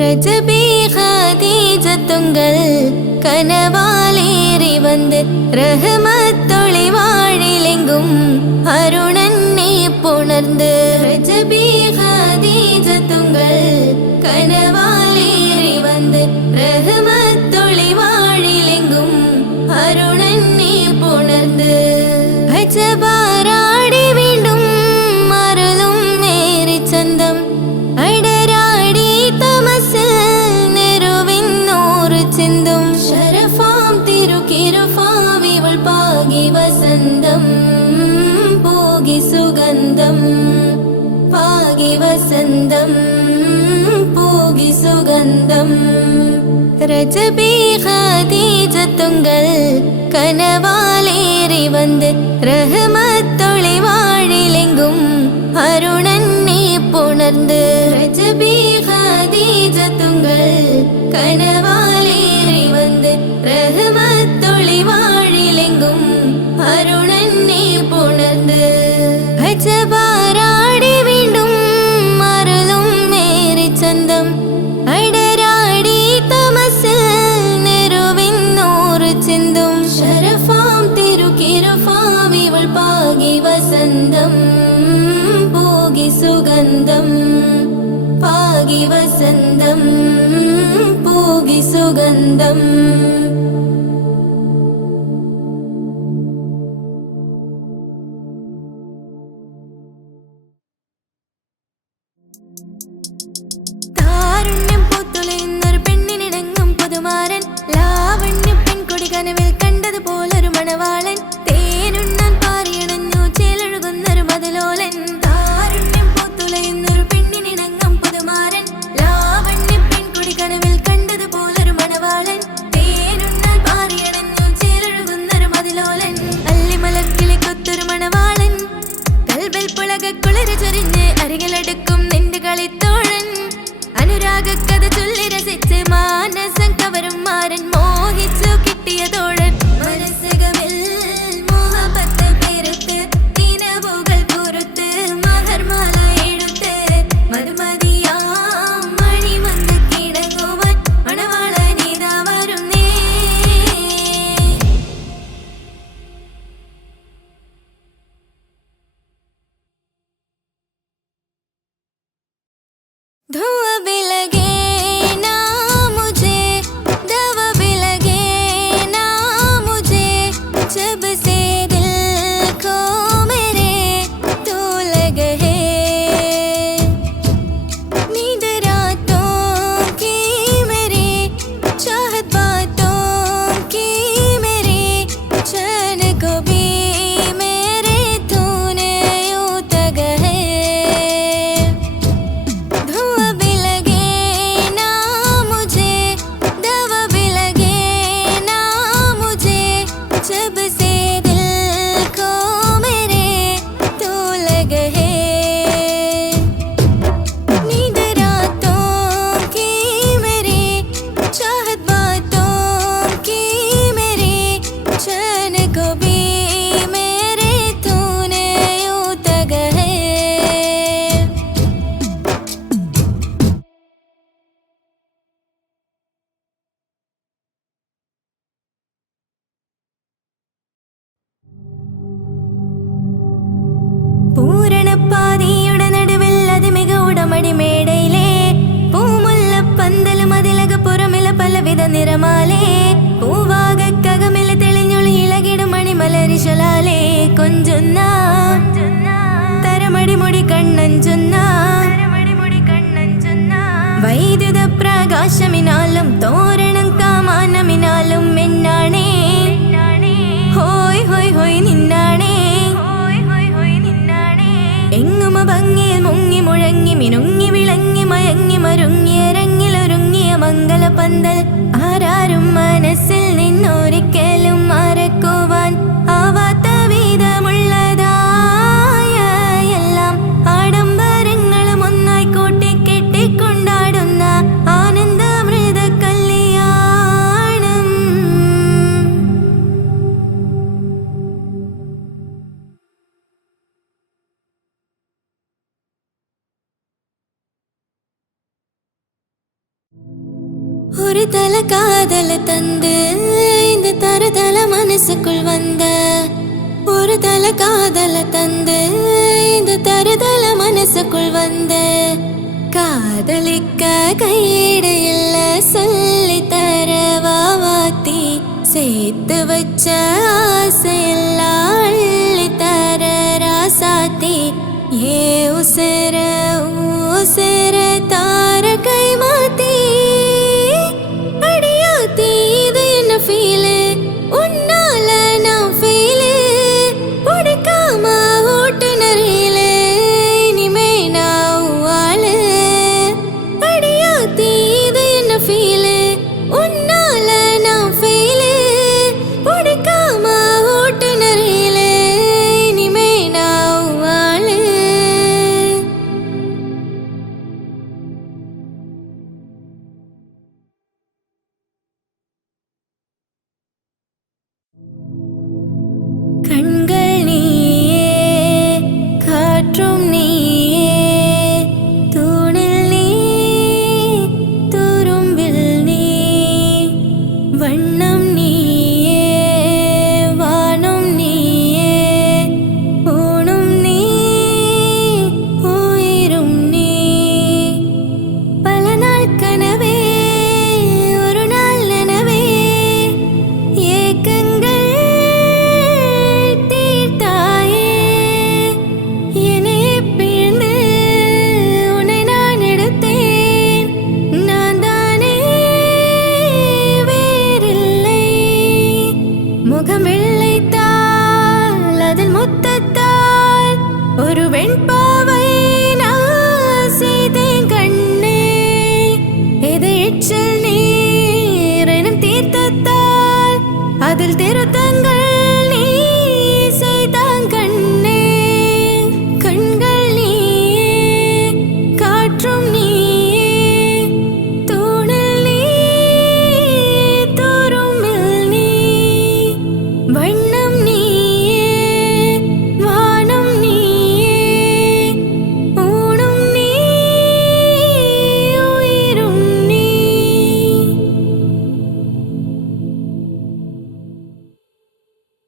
ரஜபி ஹதீஜத்துங்கள் கனவாலேறி வந்து ரஹமத்தொளி வாழிலெங்கும் அருணன்னே புணர்ந்து ரஜபி ஹதீஜத்துங்கள் கனவாலேறி வந்து ரஹமத்தொளி வாழிலெங்கும் அருணன்னே புணர்ந்து அஜபாராடி வீண்டும் அருளும் நேரி சந்தம் அடராடி தமசில் நெருவின் நூறு சிந்தும் ஷரஃபாம் திருக்கிருஃபாவிவள் பாகி வசந்தம் போகி சுகந்தம் பாகி வசந்தம் போகி சுகந்தம் ரஜபி ஹதீஜத்துங்கள் கனவாலேறி வந்து ரஹமத்தொளி வாழிலெங்கும் அருணன்னே புணர்ந்து ரஜபி ஹதீஜத்துங்கள் கனவாலேறி வந்து ரஹமத்தொளி வாழிலெங்கும் அருணன்னே புணர்ந்து அஜபாராடி வீண்டும் அருளும் நேரி சந்தம் அடராடி தமசில் நெருவின் நூறு சிந்தும் ஷரஃபாம் திருக்கிருஃபாவிவள் பாகி வசந்தம் போகி சுகந்தம் பாகி வசந்தம் போகி சுகந்தம் താരുണ്യം പൂത്തുലയുന്നൊരു പെണ്ണിനിണങ്ങും പുതുമാരൻ ലാവണ്യ പെൺകൊടി കനവിൽ കണ്ടതുപോലൊരു മണവാളൻ തേനുണ്ണാൻ പാറിയണഞ്ഞു ചേലൊഴുകുന്നൊരു മതിലോലൻ താരുണ്യം പൂത്തുലയുന്നൊരു പെണ്ണിനിണങ്ങും പുതുമാരൻ ലാവണ്യ പെൺകൊടി കനവിൽ കണ്ടതുപോലൊരു മണവാളൻ തേനുണ്ണാൻ പാറിയണഞ്ഞു ചേലൊഴുകുന്നൊരു മതിലോലൻ അല്ലിമലക്കിലെ കൊത്തൊരു മണവാളൻ കൽബിൽ പുളകുളിര് ചൊരിഞ്ഞ് അരികിലടുക്കും നിന്റെ കളിത്തോഴൻ അനുരാഗക്കഥ ചൊല്ലി രസിച്ച് മാനസം കവരും മാരൻ മോഹിച്ചു കിട്ടിയ തോഴൻ മനസ്സകമിൽ മോഹബത്ത് പേരുത്ത് നിലവുകൾ പുറത്ത് മഹർമാല എഴുത്ത് മധുമതിയാം മണിമന്ത് കിടങ്ങുവാൻ മണവാളനിതാ വരുന്നേ धुआं भी लगे ना मुझे दवा भी लगे ना मुझे जब से दिल को मेरे तू लगे है नींद रातों की मेरी चाहत बातों की मेरी चैन को भी मेरे तूने यूं तक है धुआं भी लगे ना मुझे दवा भी लगे ना मुझे जब से दिल को मेरे तू लगे है नींद रातों की मेरी चाहत बातों की मेरी चैन को भी मेरे तूने यूं तक है പൂരണപ്പാതിയുടെ നടുവിൽ അതിമിക ഉടമടി മേടയിലെ പൂമുല്ലപ്പന്തലും അതിലകപ്പുറമില പലവിധ നിറമാലേ പൂവാകക്കകമില തെളിഞ്ഞൊളി ഇളകിടും മണിമലരിശലാലേ കൊഞ്ചുന്ന തരമടിമുടി കണ്ണഞ്ചുന്ന വൈദ്യുത പ്രകാശമിനാലും തോരണം കാമാനമിനാലും മെന്നാണേ ഹോയ് ഹോയ് ഹോയ് നിന്നാണേ എങ്ങുമ ഭംഗിയിൽ മുങ്ങി മുഴങ്ങി മിനുങ്ങി വിളങ്ങി മയങ്ങി മരുങ്ങിയരങ്ങിലൊരുങ്ങിയ മംഗലപന്തൽ ആരാരും മനസ്സിൽ നിന്നൊരിക്കലും മറക്കുവാൻ ആവാത്ത വിധമുള്ളതായ എല്ലാം ആഡംബരങ്ങളും ഒന്നായി കൂട്ടിക്കെട്ടിക്കൊണ്ടാടുന്ന ആനന്ദമൃത കല്യാണം ஒரு தல காதல தந்து இந்த தரதல மனசுக்குள் வந்த ஒரு தல காதல தந்து இந்த தருதல மனசுக்குள் வந்த காதலிக்க கையீடு இல்ல சொல்லி தரவா வாத்தி சேர்த்து வச்ச ஆசையெல்லாம் அள்ளி தர ராசாத்தி ஏ உசர